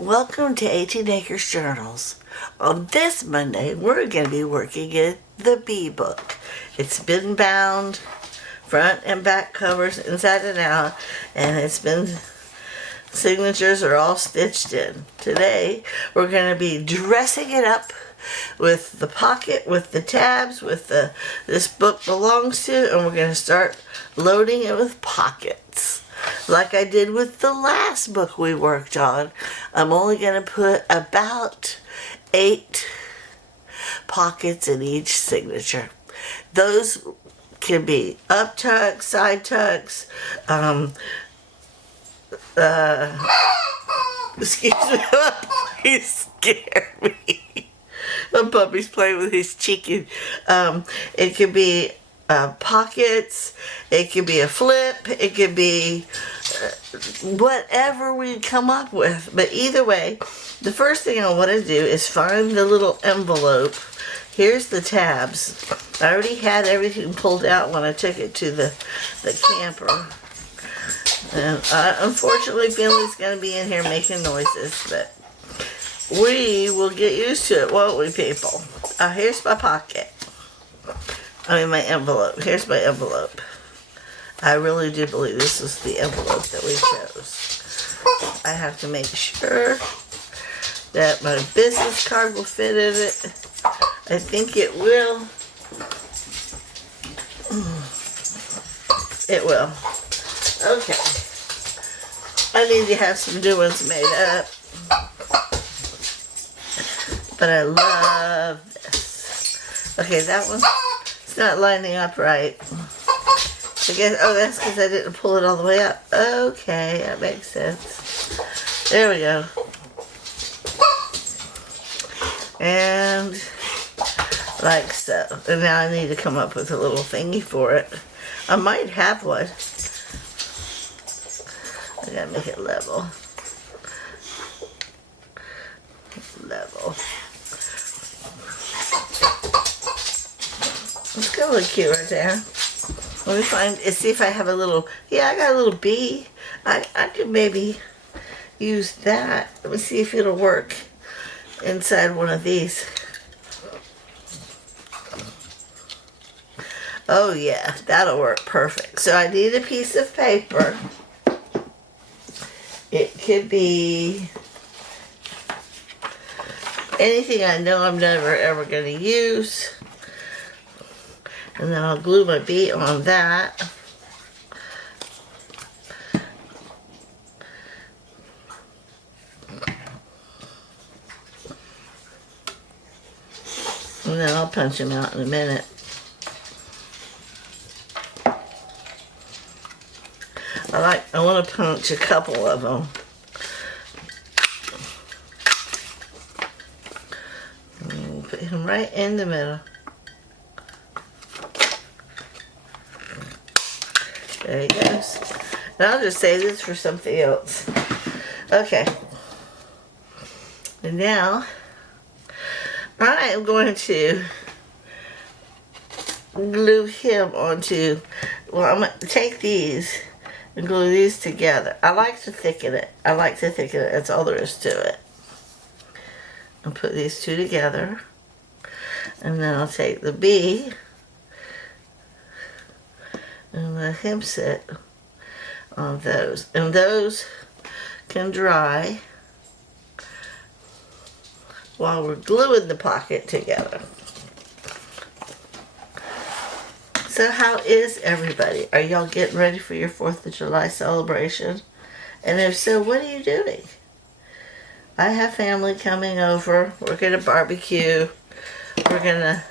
Welcome to 18 Acres Journals. On this Monday, we're going to be working in the B book. It's been bound, front and back covers, inside and out, and signatures are all stitched in. Today, we're going to be dressing it up with the pocket, with the tabs, this book belongs to, and we're going to start loading it with pockets. Like I did with the last book we worked on, I'm only going to put about 8 pockets in each signature. Those can be up tucks, side tucks, excuse me, please scare me. The puppy's playing with his chicken. It could be pockets, it could be a flip, it could be whatever we come up with. But either way, the first thing I want to do is find the little envelope. Here's the tabs. I already had everything pulled out when I took it to the camper. And unfortunately, Finley's going to be in here making noises, but we will get used to it, won't we, people? Here's my pocket. My envelope. Here's my envelope. I really do believe this is the envelope that we chose. I have to make sure that my business card will fit in it. I think it will. It will. Okay. I need to have some new ones made up. But I love this. Okay, that one. It's not lining up right. I guess, that's because I didn't pull it all the way up. Okay, that makes sense. There we go. And like so. And now I need to come up with a little thingy for it. I might have one. I gotta make it level. Level. It's gonna look cute right there. Let me see if I have a little, I got a little bee. I could maybe use that. Let me see if it'll work inside one of these. Oh yeah, that'll work perfect. So I need a piece of paper. It could be anything I know I'm never ever going to use. And then I'll glue my bee on that. And then I'll punch him out in a minute. I want to punch a couple of them. And put him right in the middle. There he goes. Now I'll just save this for something else. Okay. And now I am going to glue him onto, I'm going to take these and glue these together. I like to thicken it. That's all there is to it. I'll put these two together. And then I'll take the bee and let him sit on those. And those can dry while we're gluing the pocket together. So how is everybody? Are y'all getting ready for your 4th of July celebration? And if so, what are you doing? I have family coming over. We're going to barbecue. We're going to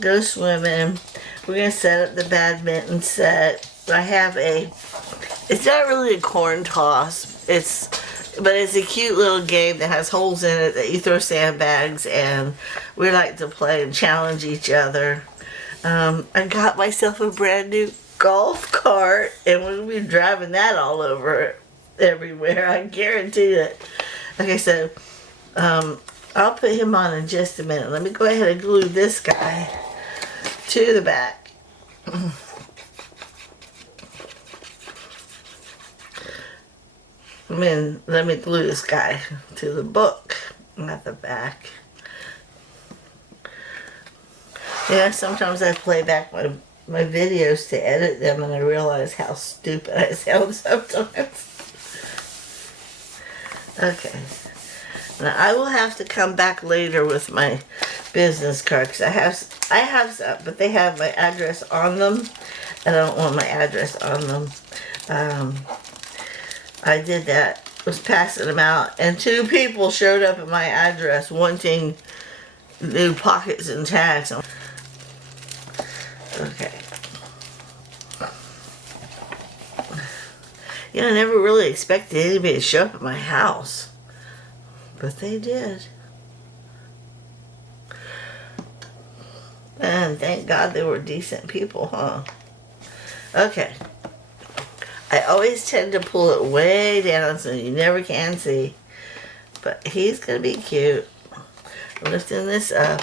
go swimming. We're going to set up the badminton set. I have it's not really a corn toss. But it's a cute little game that has holes in it that you throw sandbags, and we like to play and challenge each other. I got myself a brand new golf cart, and we'll be driving that all over everywhere. I guarantee it. Okay, so I'll put him on in just a minute. Let me go ahead and glue this guy to the back. let me glue this guy to the book, not the back. Yeah, sometimes I play back my videos to edit them and I realize how stupid I sound sometimes. Okay. Now I will have to come back later with my business card because I have some, but they have my address on them. I don't want my address on them. I did that, was passing them out, and 2 people showed up at my address wanting new pockets and tags. Okay. You know, I never really expected anybody to show up at my house. But they did. And thank God they were decent people, huh? Okay. I always tend to pull it way down so you never can see. But he's going to be cute. I'm lifting this up.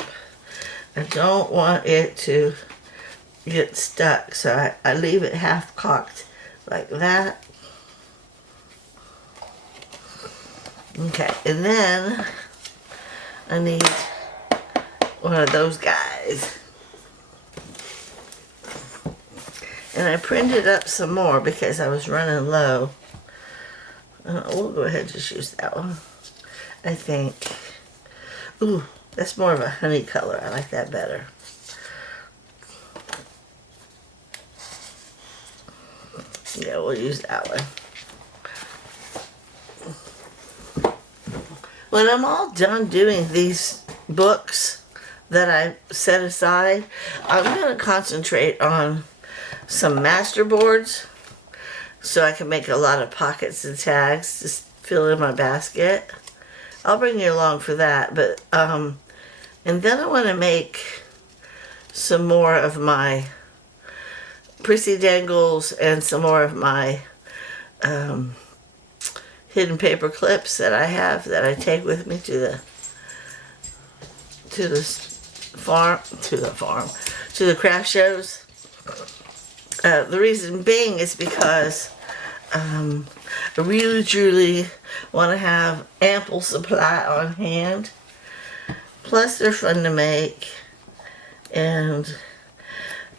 I don't want it to get stuck, so I leave it half cocked like that. Okay, and then I need one of those guys. And I printed up some more because I was running low. We'll go ahead and just use that one, I think. Ooh, that's more of a honey color. I like that better. Yeah, we'll use that one. When I'm all done doing these books that I set aside, I'm going to concentrate on some master boards so I can make a lot of pockets and tags to fill in my basket. I'll bring you along for that, but and then I want to make some more of my prissy dangles and some more of my hidden paper clips that I have that I take with me to the craft shows. The reason being is because I really truly want to have ample supply on hand. Plus they're fun to make, and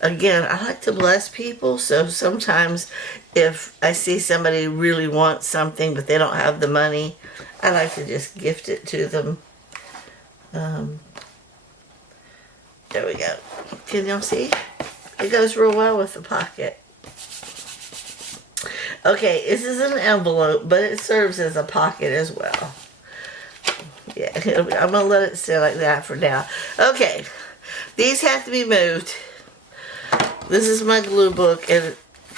again, I like to bless people, so sometimes if I see somebody really wants something but they don't have the money, I like to just gift it to them. There we go. Can y'all see? It goes real well with the pocket. Okay, this is an envelope, but it serves as a pocket as well. Yeah, I'm going to let it stay like that for now. Okay, these have to be moved. This is my glue book, and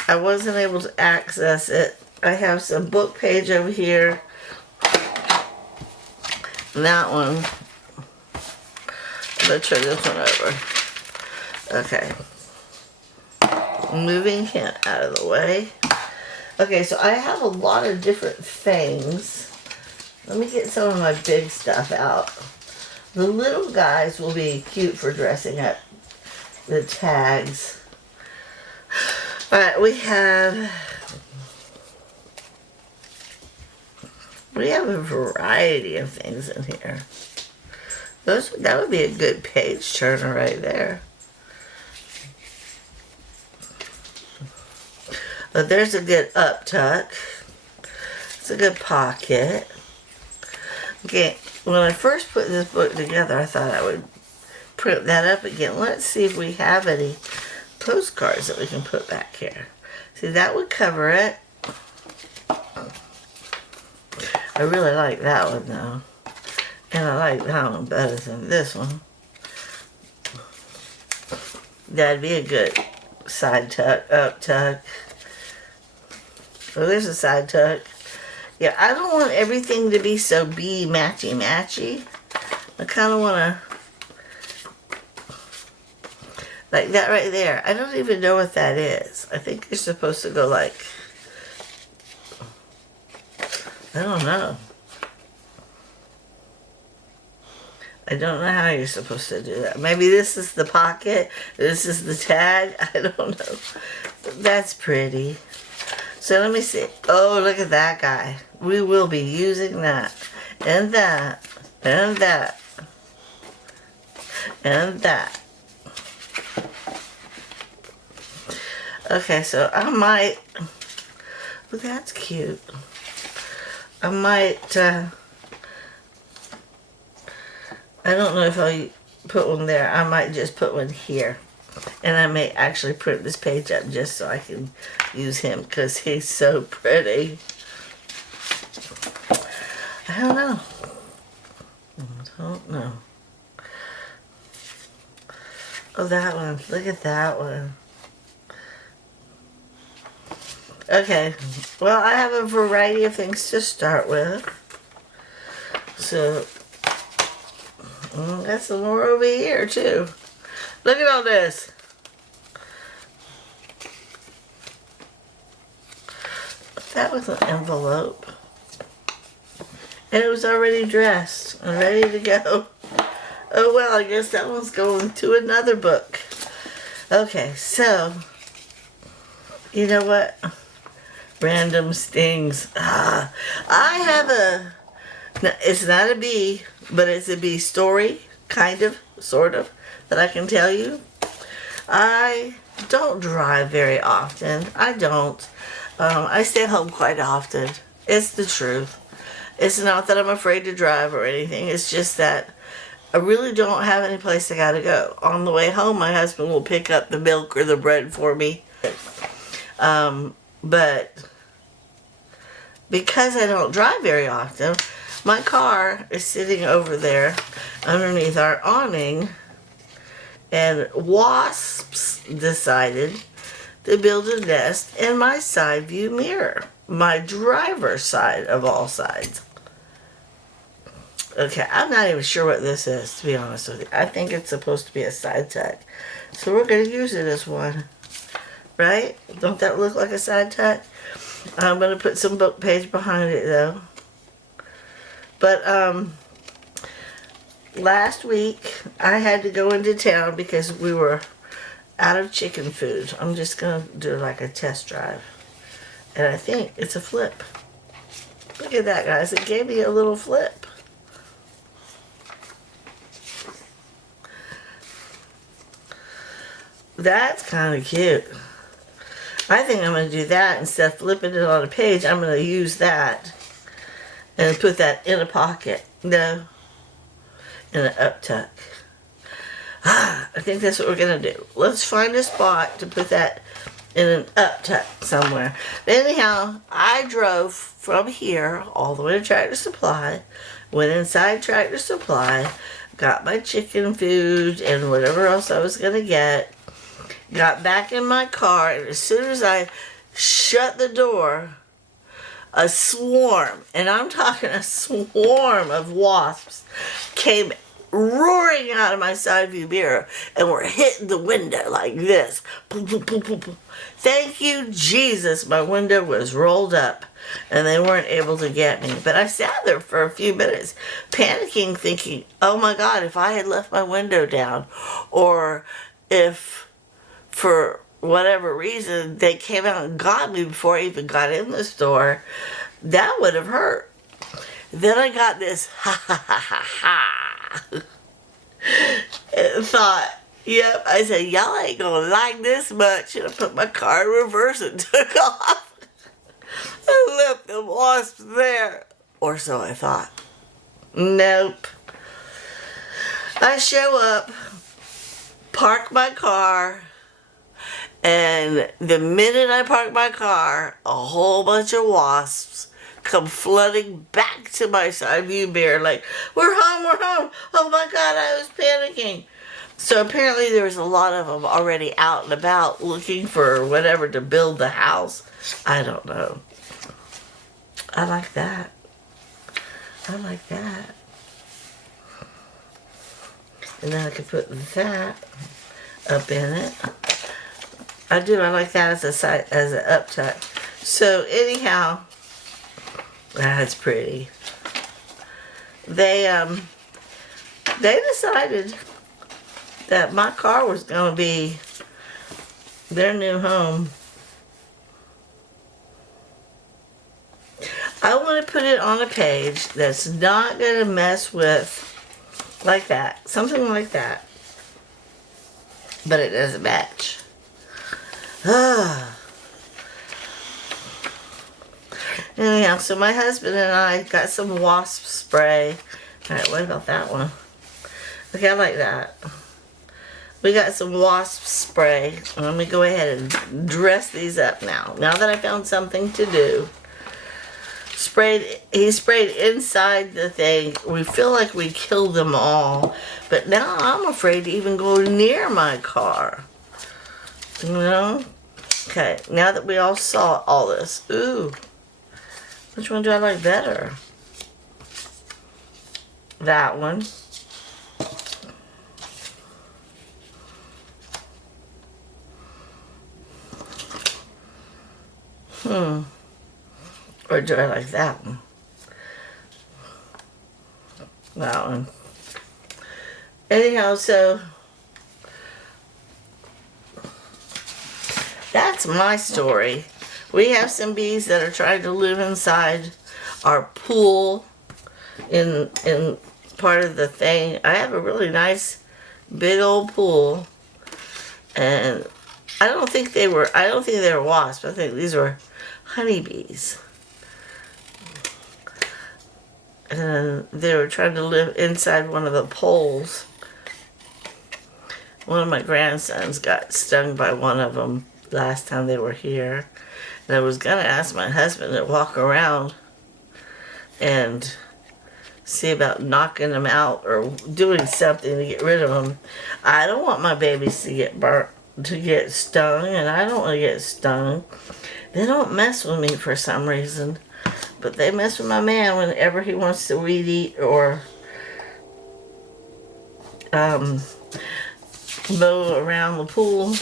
I wasn't able to access it. I have some book page over here. And that one. I'm going to turn this one over. Okay. Moving him out of the way. Okay, so I have a lot of different things. Let me get some of my big stuff out. The little guys will be cute for dressing up the tags. Alright, we have a variety of things in here. That would be a good page turner right there. But there's a good up tuck. It's a good pocket. Okay, when I first put this book together, I thought I would print that up again. Let's see if we have any postcards that we can put back here. See, that would cover it. I really like that one though. And I like that one better than this one. That'd be a good side tuck, up tuck. Oh, there's a side tuck. Yeah, I don't want everything to be so bee matchy. I kind of want to, like that right there. I don't even know what that is. I think you're supposed to go like, I don't know. I don't know how you're supposed to do that. Maybe this is the pocket. This is the tag. I don't know. That's pretty. So let me see. Oh, look at that guy. we will be using that, and that, and that, and that. Okay, so I might, well, that's cute. I might, I don't know if I'll put one there. I might just put one here. And I may actually print this page up just so I can use him because he's so pretty. I don't know. I don't know. Oh, that one. Look at that one. Okay. Well, I have a variety of things to start with. So, got some more over here, too. Look at all this. That was an envelope. And it was already dressed and ready to go. Oh, well, I guess that one's going to another book. Okay, so, you know what? Random stings. I have a, it's not a bee, but it's a bee story, kind of, sort of, that I can tell you. I don't drive very often. I don't. I stay home quite often. It's the truth. It's not that I'm afraid to drive or anything. It's just that I really don't have any place I gotta go. On the way home, my husband will pick up the milk or the bread for me. But because I don't drive very often, my car is sitting over there underneath our awning, and wasps decided to build a nest in my side view mirror, my driver's side of all sides. Okay, I'm not even sure what this is, to be honest with you. I think it's supposed to be a side tuck. So we're going to use it as one. Right? Don't that look like a side tuck? I'm going to put some book page behind it, though. But, last week, I had to go into town because we were out of chicken food. I'm just going to do like a test drive. And I think it's a flip. Look at that, guys. It gave me a little flip. That's kind of cute. I think I'm going to do that instead of flipping it on a page. I'm going to use that and put that in a pocket. No, in an up tuck. I think that's what we're going to do. Let's find a spot to put that in an up tuck somewhere. Anyhow, I drove from here all the way to Tractor Supply, went inside Tractor Supply, got my chicken food and whatever else I was going to get, got back in my car, and as soon as I shut the door, a swarm, and I'm talking a swarm of wasps, came roaring out of my side view mirror and were hitting the window like this. Boom, boom, boom, boom, boom. Thank you, Jesus, my window was rolled up and they weren't able to get me. But I sat there for a few minutes, panicking, thinking, oh my God, if I had left my window down, or if for whatever reason they came out and got me before I even got in the store, that would have hurt. Then I got this ha ha ha ha ha and thought, yep, I said, y'all ain't gonna like this much, and I put my car in reverse and took off. I left the wasps there, or so I thought. Nope. I show up, park my car, and the minute I park my car, a whole bunch of wasps come flooding back to my side view mirror like, we're home, we're home. Oh my God, I was panicking. So apparently there was a lot of them already out and about looking for whatever to build the house. I don't know. I like that. I like that. And then I could put that up in it. I do. I like that as a side, as an up tuck. So anyhow, that's pretty. They decided that my car was going to be their new home. I want to put it on a page that's not going to mess with, like that. Something like that. But it doesn't match. Anyhow, so my husband and I got some wasp spray. Alright, what about that one? Okay, I like that. We got some wasp spray. Let me go ahead and dress these up now. Now that I found something to do. He sprayed inside the thing. We feel like we killed them all. But now I'm afraid to even go near my car. You know? Okay, now that we all saw all this. Ooh. Which one do I like better? That one. Or do I like that one? That one. Anyhow, so that's my story. We have some bees that are trying to live inside our pool in part of the thing. I have a really nice big old pool, and I don't think they were wasps. I think these were honeybees. And they were trying to live inside one of the poles. One of my grandsons got stung by one of them last time they were here. And I was going to ask my husband to walk around and see about knocking them out or doing something to get rid of them. I don't want my babies to get burnt, to get stung, and I don't want to get stung. They don't mess with me for some reason. But they mess with my man whenever he wants to weed eat or mow around the pool.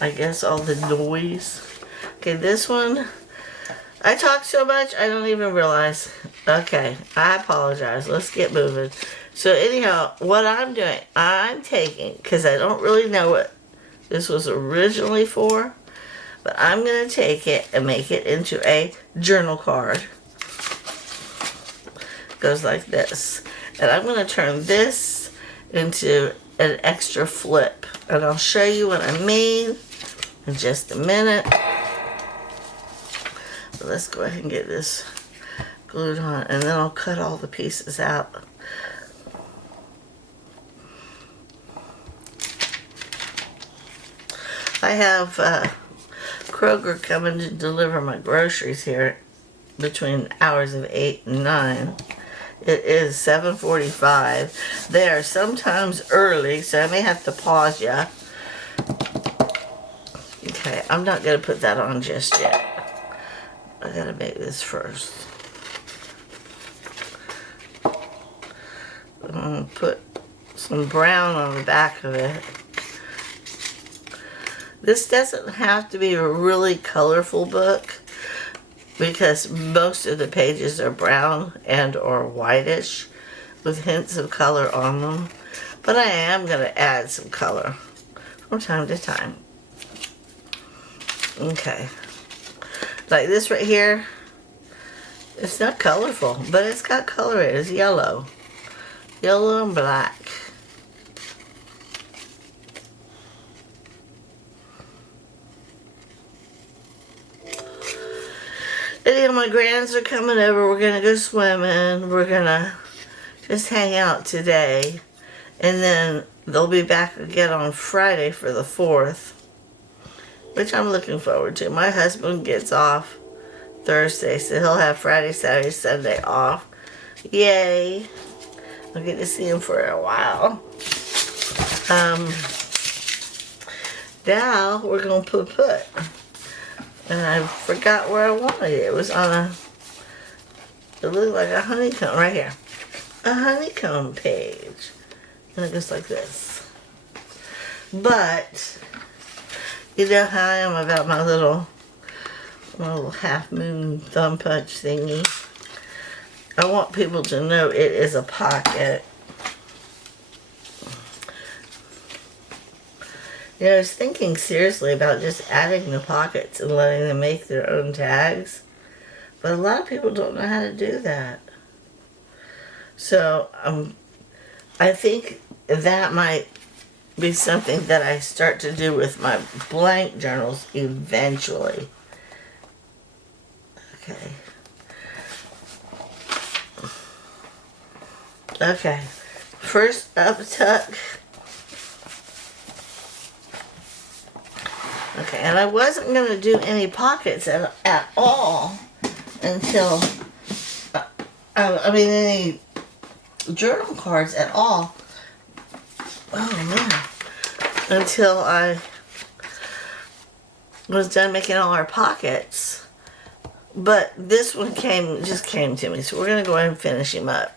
I guess all the noise. Okay, this one, I talk so much I don't even realize. Okay, I apologize. Let's get moving. So anyhow, what I'm doing, I'm taking, because I don't really know what this was originally for, but I'm going to take it and make it into a journal card. Goes like this. And I'm going to turn this into an extra flip. And I'll show you what I mean in just a minute. But let's go ahead and get this glued on. And then I'll cut all the pieces out. I have Kroger coming to deliver my groceries here between hours of 8 and 9. It is 7:45. They are sometimes early, so I may have to pause ya. Okay, I'm not going to put that on just yet. I got to make this first. I'm going to put some brown on the back of it. This doesn't have to be a really colorful book, because most of the pages are brown and or whitish with hints of color on them. But I am going to add some color from time to time. Okay. Like this right here. It's not colorful, but it's got color in it. It's yellow. Yellow and black. Anyhow, my grands are coming over. We're going to go swimming. We're going to just hang out today. And then they'll be back again on Friday for the 4th, which I'm looking forward to. My husband gets off Thursday, so he'll have Friday, Saturday, Sunday off. Yay. I'll get to see him for a while. Now we're going to put. And I forgot where I wanted it. It was on it looked like a honeycomb, right here. A honeycomb page. And it goes like this. But, you know how I am about my little half moon thumb punch thingy. I want people to know it is a pocket. You know, I was thinking seriously about just adding the pockets and letting them make their own tags But a lot of people don't know how to do that. So I think that might be something that I start to do with my blank journals eventually. Okay. Okay. First up tuck. Okay, and I wasn't going to do any pockets at all until, any journal cards at all. Oh man. Until I was done making all our pockets. But this one just came to me, so we're going to go ahead and finish him up.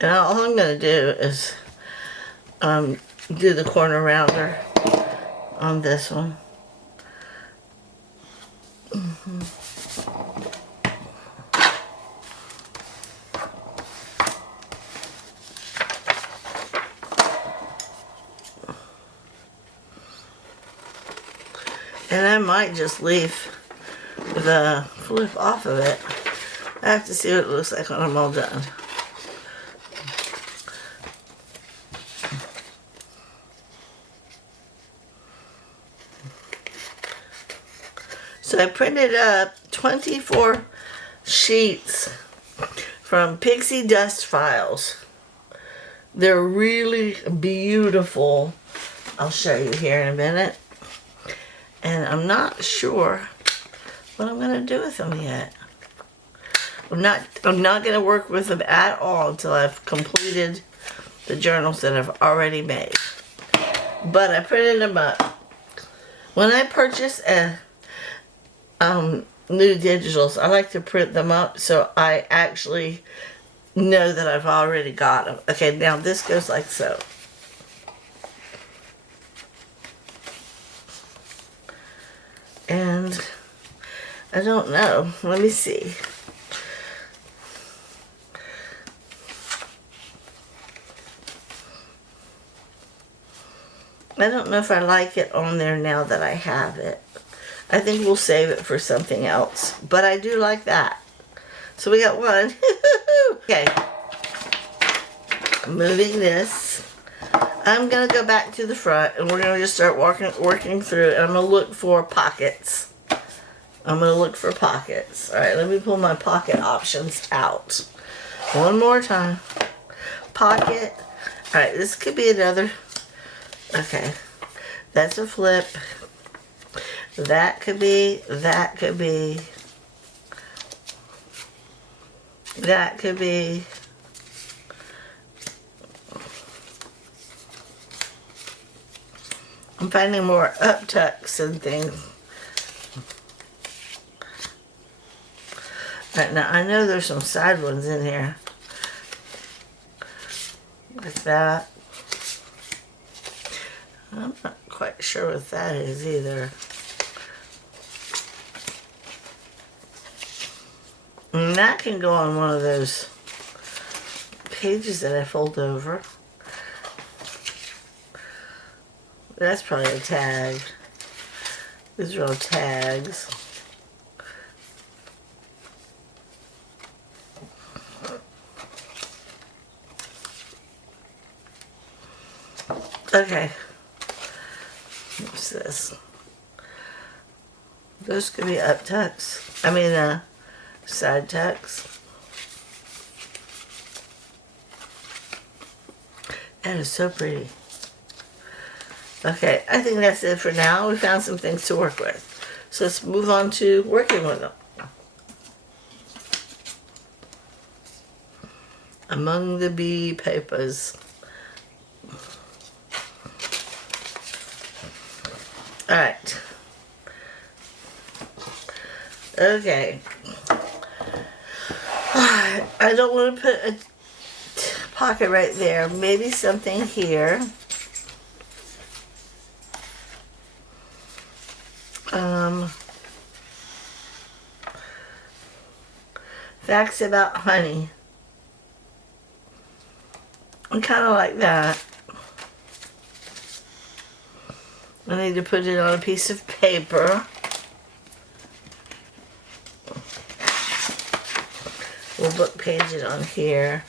And all I'm going to do is do the corner rounder on this one. And I might just leave the flip off of it. I have to see what it looks like when I'm all done. So I printed up 24 sheets from Pixie Dust Files. They're really beautiful. I'll show you here in a minute. And I'm not sure what I'm going to do with them yet. I'm not going to work with them at all until I've completed the journals that I've already made. But I printed them up. When I purchase new digitals, I like to print them up so I actually know that I've already got them. Okay, now this goes like so. And I don't know. Let me see. I don't know if I like it on there now that I have it. I think we'll save it for something else. But I do like that. So we got one. Okay. Moving this. I'm going to go back to the front and we're going to just start working through it. I'm going to look for pockets. Alright, let me pull my pocket options out. One more time. Pocket. Alright, this could be another. Okay. That's a flip. That could be. That could be. That could be. I'm finding more up tucks and things. Right, now I know there's some side ones in here. Like that. I'm not quite sure what that is either. And that can go on one of those pages that I fold over. That's probably a tag. These are all tags. Okay. What's this? Those could be up tucks. Side tucks. That is so pretty. Okay, I think that's it for now. We found some things to work with. So let's move on to working with them. Among the bee papers. Alright. Okay. I don't want to put a pocket right there. Maybe something here. Facts about honey. I kind of like that. I need to put it on a piece of paper. We'll book page it on here.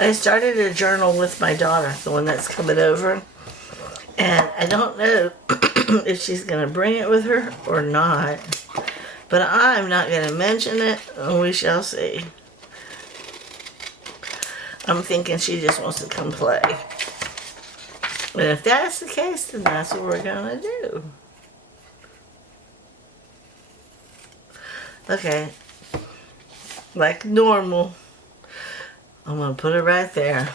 I started a journal with my daughter, the one that's coming over, and I don't know if she's going to bring it with her or not, but I'm not going to mention it, and we shall see. I'm thinking she just wants to come play. And if that's the case, then that's what we're going to do. Okay, like normal, I'm going to put it right there.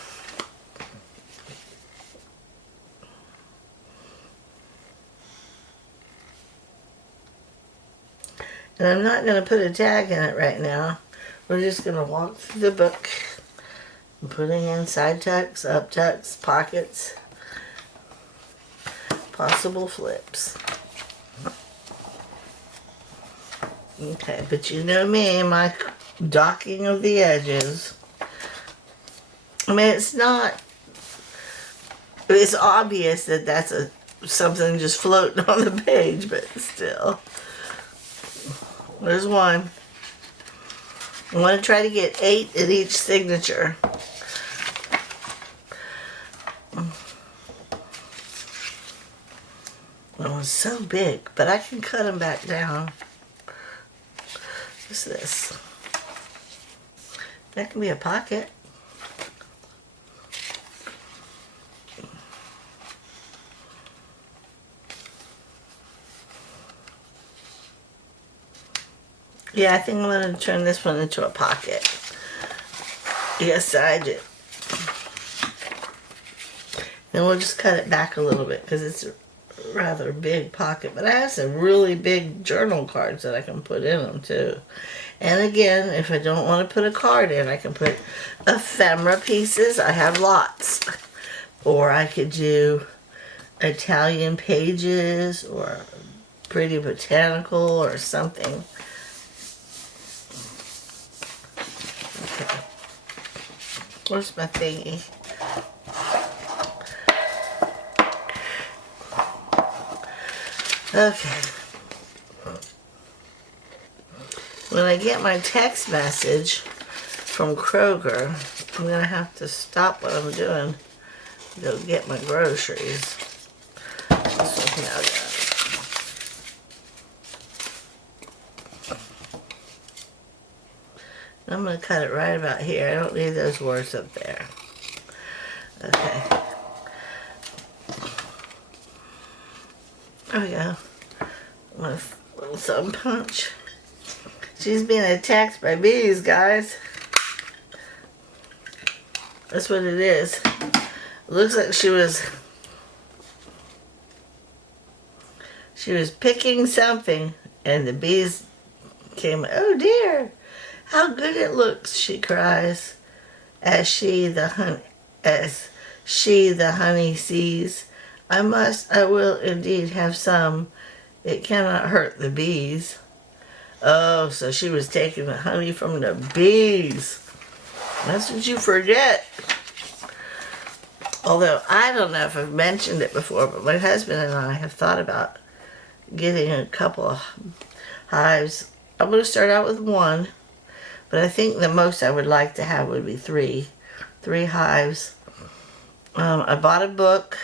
And I'm not going to put a tag in it right now. We're just going to walk through the book, putting in side tucks, up tucks, pockets, possible flips. Okay, but you know me, my docking of the edges. I mean, it's obvious that that's something just floating on the page, but still. There's one. I want to try to get 8 at each signature. Oh, it's so big, but I can cut them back down. What's this? That can be a pocket. Yeah, I think I'm going to turn this one into a pocket. Yes, I do. Then we'll just cut it back a little bit because it's a rather big pocket. But I have some really big journal cards that I can put in them too. And again, if I don't want to put a card in, I can put ephemera pieces. I have lots. Or I could do Italian pages or pretty botanical or something. Okay. Where's my thingy? Okay. When I get my text message from Kroger, I'm going to have to stop what I'm doing to go get my groceries. This one's now done. I'm going to cut it right about here. I don't need those words up there. Okay. There we go. My little thumb punch. She's being attacked by bees, guys. That's what it is. It looks like she was picking something and the bees came. Oh dear, how good it looks, she cries, as she the honey sees. I will indeed have some. It cannot hurt the bees. Oh, so she was taking the honey from the bees. That's what you forget. Although, I don't know if I've mentioned it before, but my husband and I have thought about getting a couple of hives. I'm going to start out with 1, but I think the most I would like to have would be 3. 3 hives. I bought a book,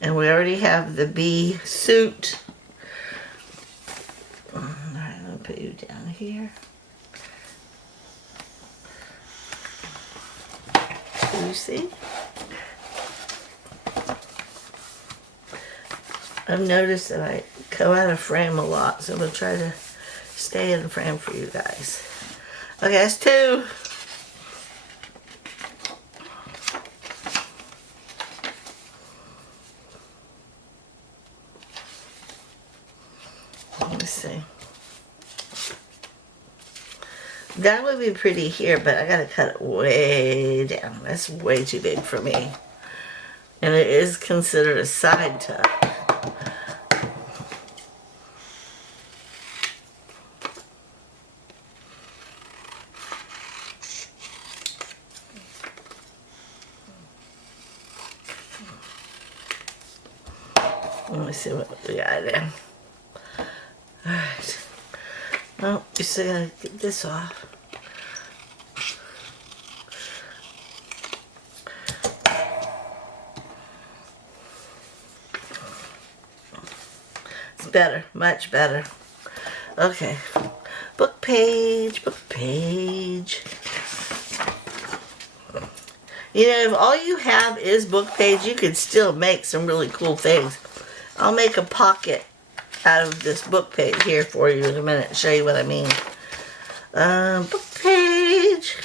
and we already have the bee suit. Alright, I'm going to put you down here. Do you see? I've noticed that I go out of frame a lot, so I'm going to try to stay in frame for you guys. Okay, that's 2. Let's see. That would be pretty here, but I gotta cut it way down. That's way too big for me. And it is considered a side tuck. Let me see what we got there. Alright. Oh, you still gotta get this off. It's better, much better. Okay. Book page, book page. You know, if all you have is book page, you could still make some really cool things. I'll make a pocket out of this book page here for you in a minute, show you what I mean. Book page.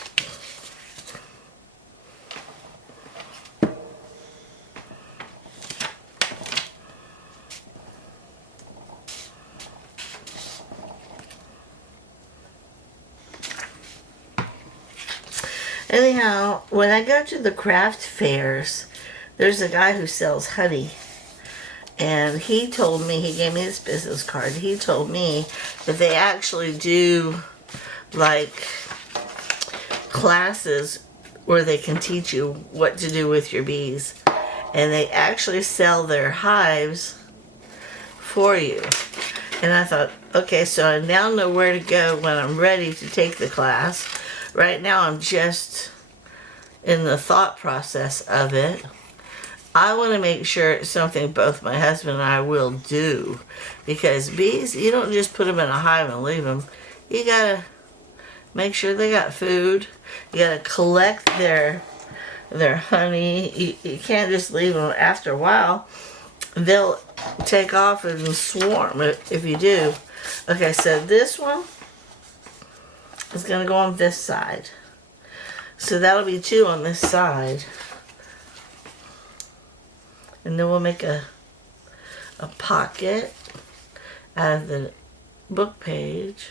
Anyhow, when I go to the craft fairs, there's a guy who sells honey. And he told me, he gave me his business card, he told me that they actually do like classes where they can teach you what to do with your bees. And they actually sell their hives for you. And I thought, okay, so I now know where to go when I'm ready to take the class. Right now I'm just in the thought process of it. I want to make sure it's something both my husband and I will do. Because bees, you don't just put them in a hive and leave them. You gotta make sure they got food. You gotta collect their honey. You can't just leave them. After a while, they'll take off and swarm if you do. Okay, so this one is going to go on this side. So that'll be 2 on this side. And then we'll make a pocket out of the book page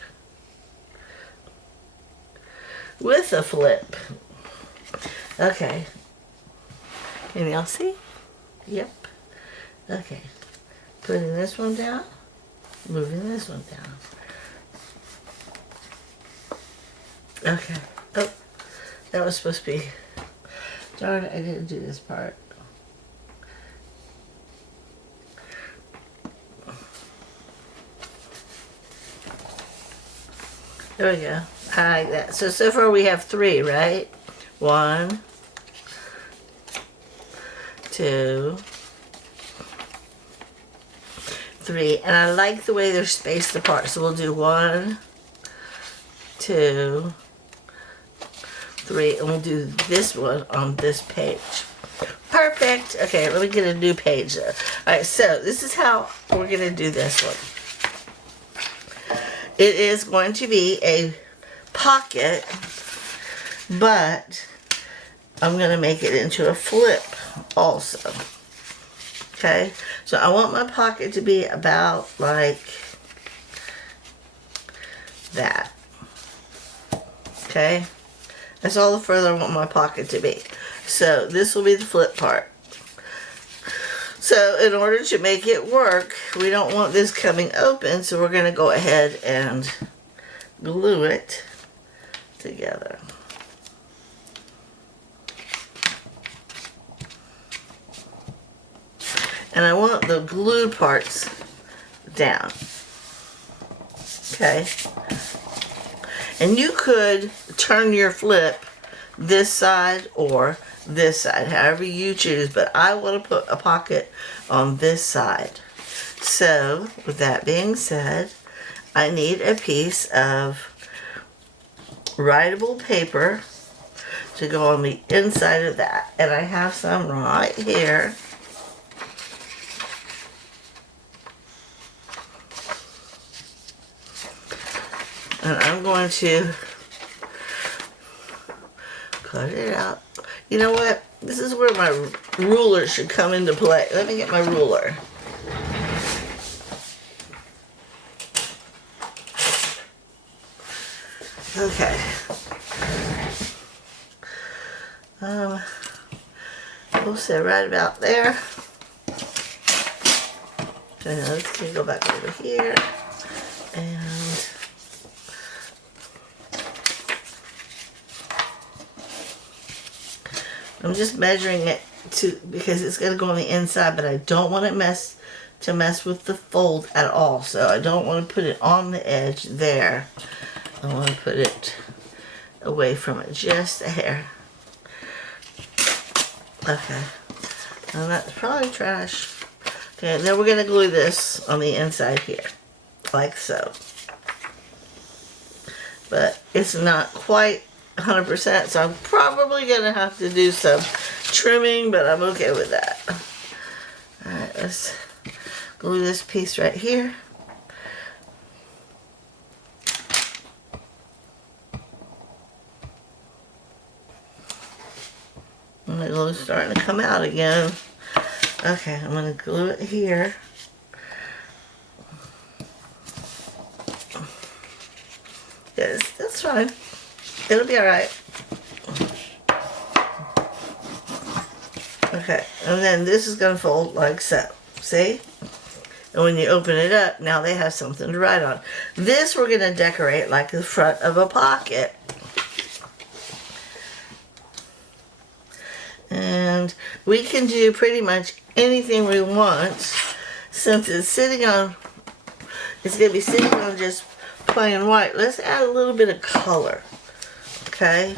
with a flip. Okay. Can y'all see? Yep. Okay. Putting this one down, moving this one down. Okay. Oh, that was supposed to be... Darn it, I didn't do this part. There we go. I like that. So far we have 3, right? 1, 2, 3. And I like the way they're spaced apart. So we'll do 1, 2, 3. And we'll do this one on this page. Perfect. Okay, let me get a new page though. Alright, so this is how we're going to do this one. It is going to be a pocket, but I'm going to make it into a flip also. Okay, so I want my pocket to be about like that. Okay, that's all the further I want my pocket to be. So this will be the flip part. So in order to make it work, we don't want this coming open, so we're going to go ahead and glue it together. And I want the glue parts down. Okay? And you could turn your flip this side or this side, however you choose, but I want to put a pocket on this side. So, with that being said, I need a piece of writable paper to go on the inside of that. And I have some right here. And I'm going to cut it out. You know what? This is where my ruler should come into play. Let me get my ruler. Okay. We'll sit right about there. Okay, now this can go back over here. And I'm just measuring it because it's going to go on the inside, but I don't want it to mess with the fold at all. So I don't want to put it on the edge there. I want to put it away from it just a hair. Okay. And that's probably trash. Okay, and then we're going to glue this on the inside here, like so. But it's not quite 100%, so I'm probably going to have to do some trimming, but I'm okay with that. Alright, let's glue this piece right here. And the glue's starting to come out again. Okay, I'm going to glue it here. Yes, that's fine. It'll be alright. Okay, and then this is going to fold like so. See? And when you open it up, now they have something to write on. This we're going to decorate like the front of a pocket. And we can do pretty much anything we want since it's sitting on, it's going to be sitting on just plain white. Let's add a little bit of color. Okay?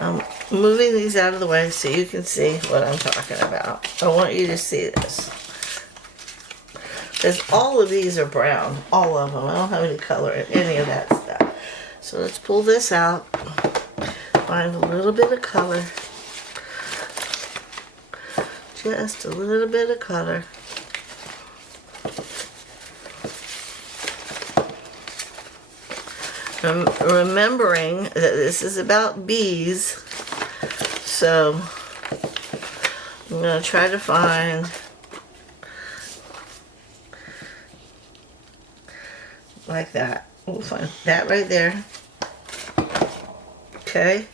I'm moving these out of the way so you can see what I'm talking about. I want you to see this. Because all of these are brown. All of them. I don't have any color in any of that stuff. So let's pull this out. Find a little bit of color. Just a little bit of color. Remembering that this is about bees, so I'm going to try to find like that. We'll find that right there. Okay,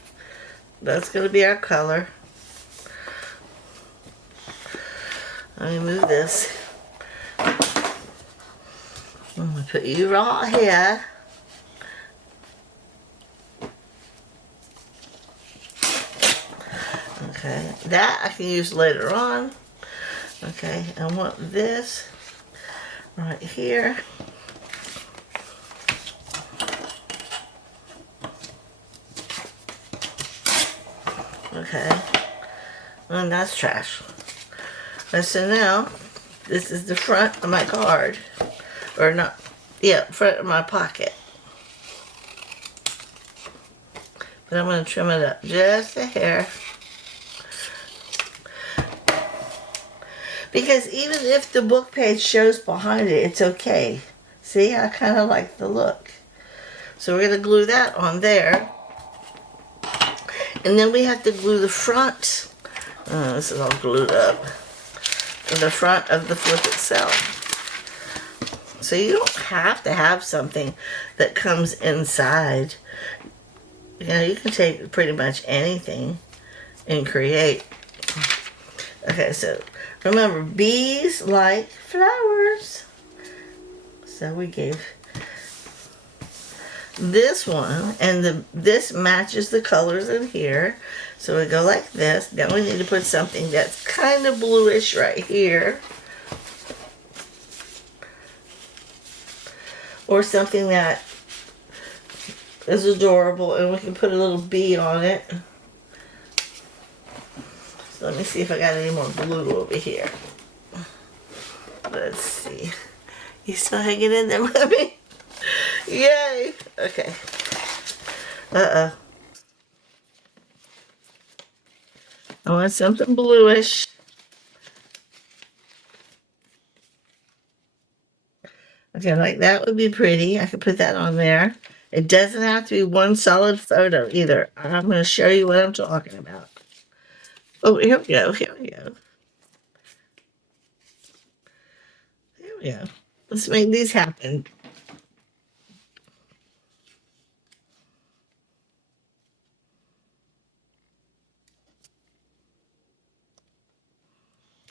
that's going to be our color. Let me move this. I'm going to put you right here. Okay, that I can use later on. Okay, I want this right here. Okay, and that's trash. And so now, this is the front of my card. Or not, yeah, front of my pocket. But I'm going to trim it up just a hair. Because even if the book page shows behind it, it's okay. See, I kind of like the look. So we're going to glue that on there. And then we have to glue the front. Oh, this is all glued up. The front of the flip itself. So you don't have to have something that comes inside. You know, you can take pretty much anything and create. Okay, so remember, bees like flowers. So we gave this one, and this matches the colors in here. So we go like this. Now we need to put something that's kind of bluish right here. Or something that is adorable, and we can put a little bee on it. So let me see if I got any more blue over here. Let's see. You still hanging in there with me? Yay! Okay. Uh-oh. I want something bluish. Okay, like that would be pretty. I could put that on there. It doesn't have to be one solid photo either. I'm going to show you what I'm talking about. Oh, here we go. Here we go. Here we go. Let's make these happen.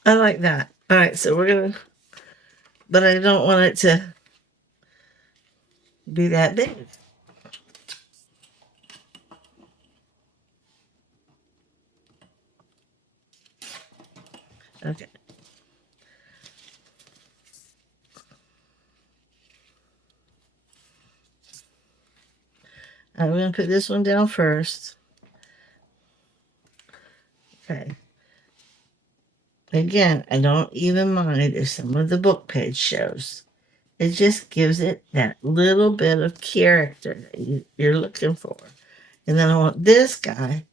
I like that. All right, so we're going to, but I don't want it to be that big. Okay. I'm going to put this one down first. Okay. Again, I don't even mind if some of the book page shows. It just gives it that little bit of character that you're looking for. And then I want this guy.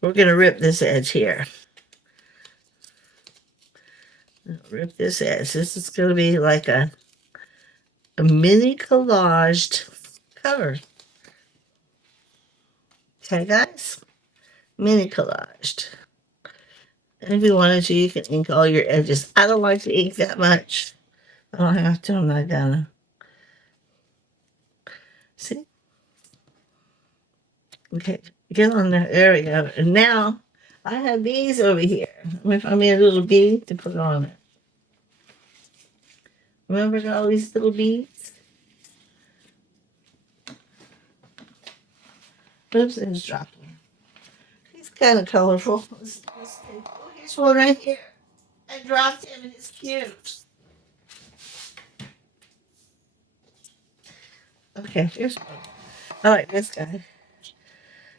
We're going to rip this edge here. Rip this edge. This is going to be like a mini collaged cover. Okay, guys? Mini collaged. And if you wanted to, you can ink all your edges. I don't like to ink that much. I don't have to. I'm not gonna. See? Okay, get on there. There we go. And now I have these over here. Let me find me a little bead to put on it. Remember all these little beads? Oops, I just dropped one. He's kind of colorful. Let's see. Oh, here's one right here. I dropped him and it's cute. Okay, here's one. I like this guy.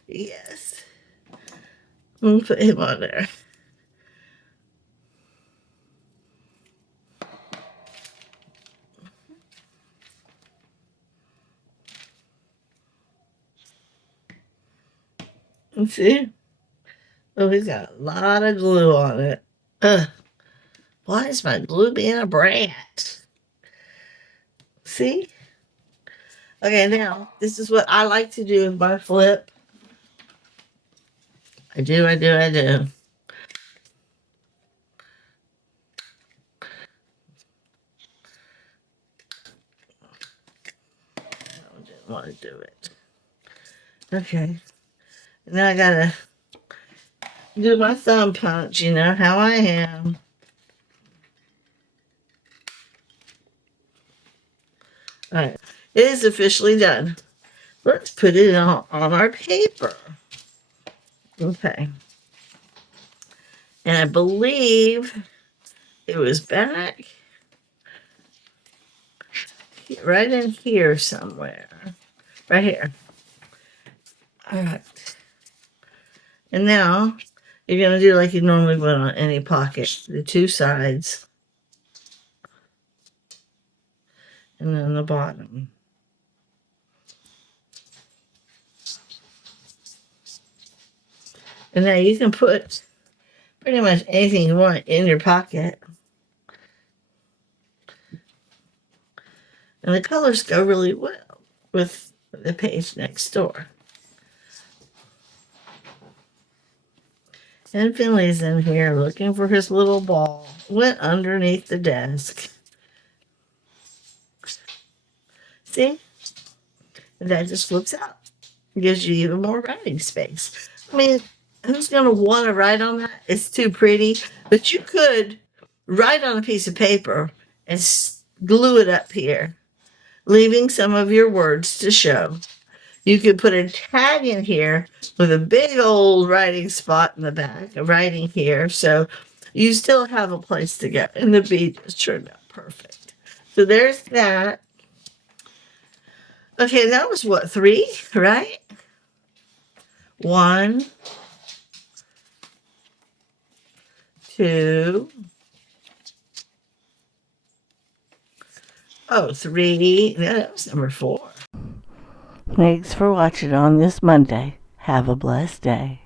Yes. I'm gonna put him on there. Let's see. Oh, he's got a lot of glue on it. Why is my glue being a brat? See? Okay, now, this is what I like to do with my flip. I do. I didn't want to do it. Okay. Now I gotta do my thumb punch, you know how I am. Alright, it is officially done. Let's put it on our paper. Okay. And I believe it was back right in here somewhere. Right here. Alright. And now you're going to do like you normally would on any pocket. The two sides. And then the bottom. And now you can put pretty much anything you want in your pocket. And the colors go really well with the page next door. And Finley's in here looking for his little ball. Went underneath the desk. See? And that just flips out. Gives you even more writing space. I mean, who's going to want to write on that? It's too pretty. But you could write on a piece of paper and glue it up here, leaving some of your words to show. You could put a tag in here with a big old writing spot in the back, writing here. So you still have a place to go. And the bead just turned out perfect. So there's that. Okay, that was what, 3, right? 1, 2, 3. That was number 4. Thanks for watching on this Monday. Have a blessed day.